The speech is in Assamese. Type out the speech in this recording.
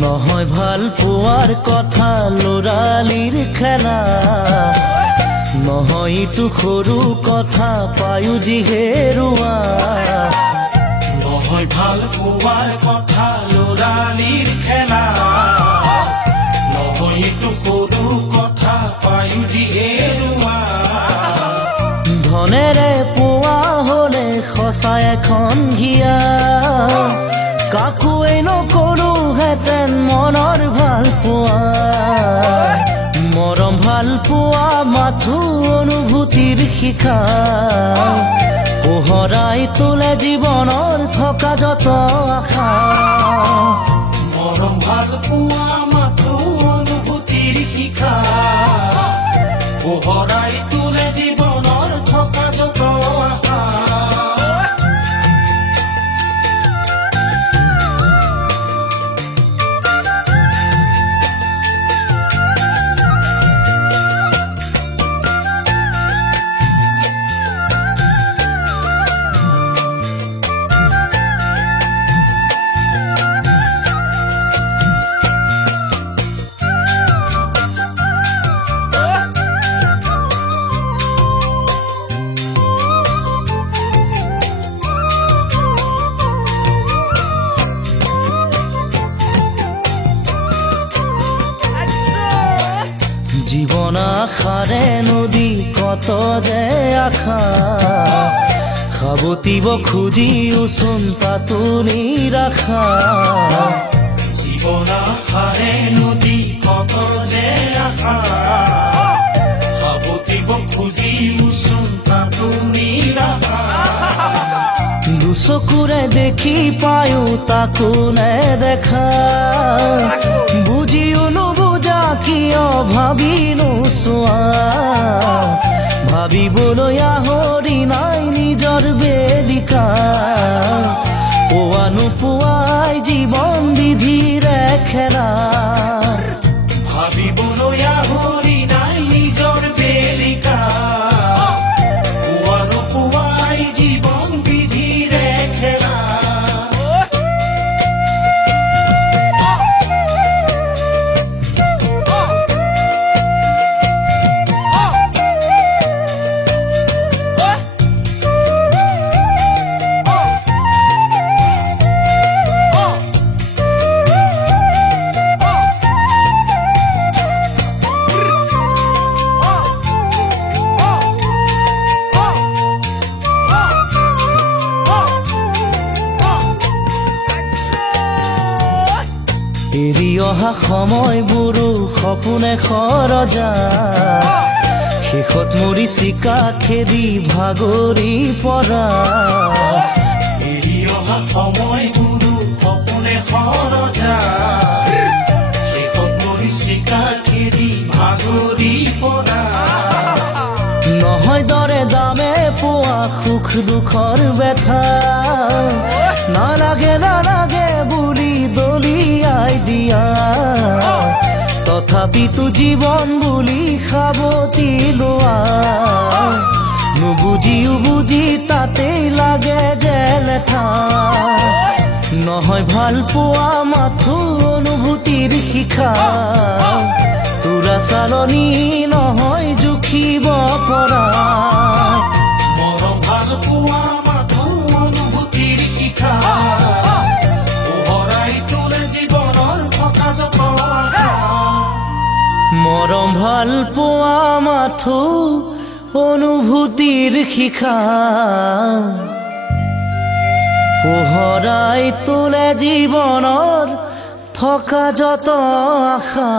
নহয় ভাল পোৱাৰ কথা লৰালিৰ খেলা নহয় ইটো সৰু কথা পায়ো যি হেৰুৱা নহয় ভাল পোৱাৰ কথা লৰালিৰ খেলা নহয় ইটো সৰু কথা পায়ো যি হেৰুৱা ধনেৰে পোৱা হলে সঁচা এখন হিয়া কাকোৱেই নকৰোহেঁতেন মনৰ ভাল পোৱা মৰম ভাল পোৱা মাথো অনুভূতিৰ শিখা পোহৰাই তোলে জীৱনৰ থকা যত আশা মৰম ভাল পোৱা মাথো অনুভূতিৰ শিখা পোহৰাই তোলে জীৱনৰ থকা যত আশা জীবন আশাৰে নদী কত যে আশা সাবতিব খুজিওচোন পাতুনি ৰাখা জীৱন আশাৰে নদী কত যে আশা সাবতিব খুজিওচোন পাতুনি ৰাখা দুচকুৰে দেখি পায়ো তাকো নেদেখা বুজিও নুবুজা কিয় ভাবি নোচোৱা ভাবিবলৈ আহৰি নাই নিজৰ বেলিকা পোৱা নোপোৱাই জীৱন বিধিৰে খেলা ভাবিবলৈ আহৰি নাই নিজৰ বেলিকা পোৱা নোপোৱাই জীৱন বিধিৰে খেলা এৰি অহা সময়বোৰো সপোনে খৰজা শেষত মৰিচিকা খেদি ভাগৰি পৰা এৰি অহা সময়বোৰো সপোনে খৰজা শেষত মৰিচিকা খেদি ভাগৰি পৰা নহয় দৰে দামে পোৱা সুখ দুখৰ ব্যথা নালাগে নালাগে বুলি দলিয়াই দিয়া তথাপিতো জীৱন বুলি সাবতি লোৱা নুবুজিও বুজি তাতেই লাগে যে লেঠা নহয় ভাল পোৱা মাথো অনুভূতিৰ শিখা তোৰা চালনী নহয় জুখিব পৰা মৰম ভাল পোৱা মাথো অনুভূতিৰ শিখা পোহৰাই তোলে জীৱনৰ থকা যত আশা মৰম ভাল পোৱা মাথো অনুভূতিৰ শিখা পোহৰাই তোলে জীৱনৰ থকা যত আশা